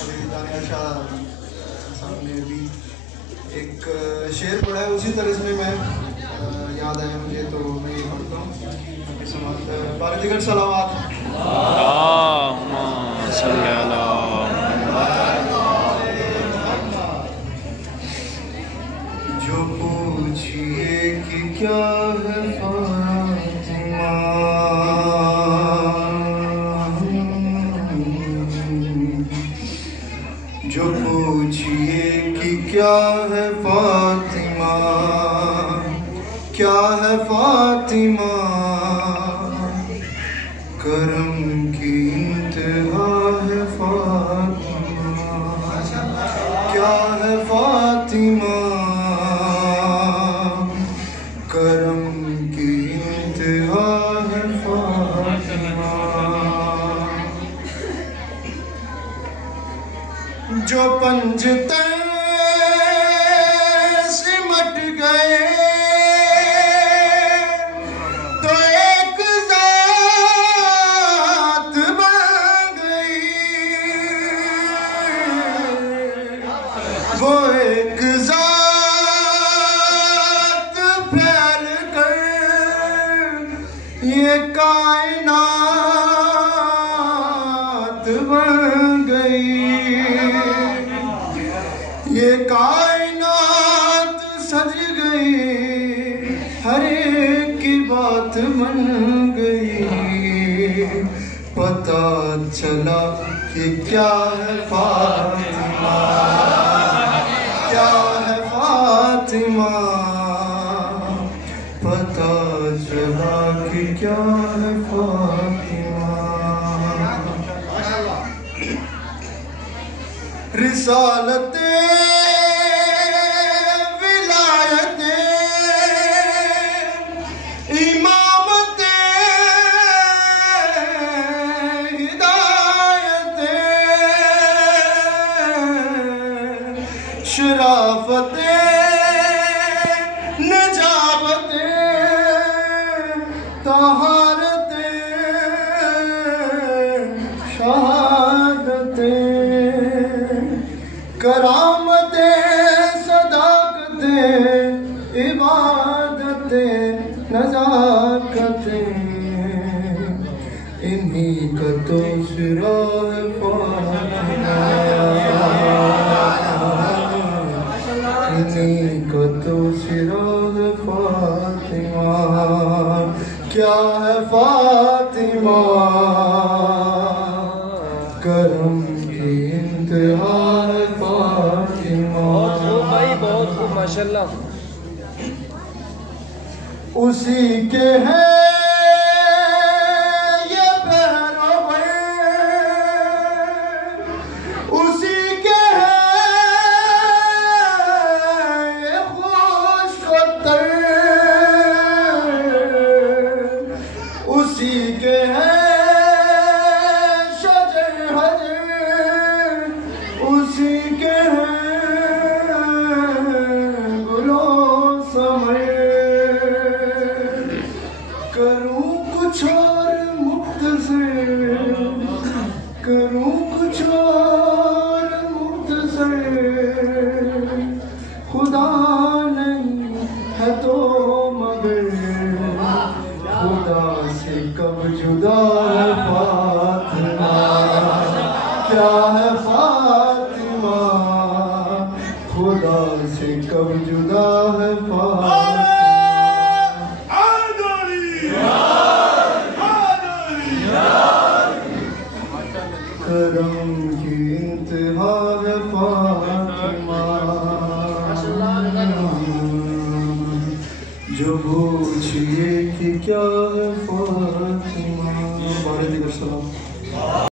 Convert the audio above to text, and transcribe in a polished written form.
ابھی دانیہ شاہ صاحب نے بھی ایک شعر پڑھا ہے اسی طرز میں یاد آیا مجھے تو میں یہ پڑھتا ہوں. سماعت بار دیگر صلوات. اللہم صلی علی جو پوچھئے کہ کیا ہے فاطمہ، جو پوچھئے کہ کیا ہے فاطمہ، کیا ہے فاطمہ، کرم کی انتہا ہے فاطمہ، کیا ہے فاطمہ، کرم کی انتہا ہے فاطمہ. جو پنجتن سمٹ گئے تو ایک ذات بن گئی، وہ ایک ذات پھیل کر یہ کائنات بن گئی، یہ کائنات سج گئی، ہر ایک کی بات بن گئی. پتہ چلا کہ کیا ہے فاطمہ، کیا ہے فاطمہ، پتہ چلا کہ کیا ہے فاطمہ. رسالت ولایت امامت ہدایت شرافت نجابت طہارت شہادت کرامت صداقت عبادت نزاکت، انہی کا تو سراغ فاطمہ، انہی کا تو سراغ فاطمہ. کیا ہے فاطمہ، کرم کی انتہا ہے فاطمہ. بہت خوب بھائی، بہت خوب، ماشاءاللہ. اسی کے ہیں یہ پیروے، اسی کے ہیں یہ خوش وطن، اسی کے ہیں شجر حجر، اسی کے ہیں گلو سمر. کروں کچھ اور مختصر، کروں کچھ اور مختصر، خدا نہیں ہے تو مگر خدا سے کب جدا ہے فاطمہ، کیا ہے فاطمہ، خدا سے کب جدا ہے فاطمہ. کرم کی انتہا ہے فاطمہ، جو پوچھئے کہ کیا ہے فاطمہ. بارے دیگر سلام.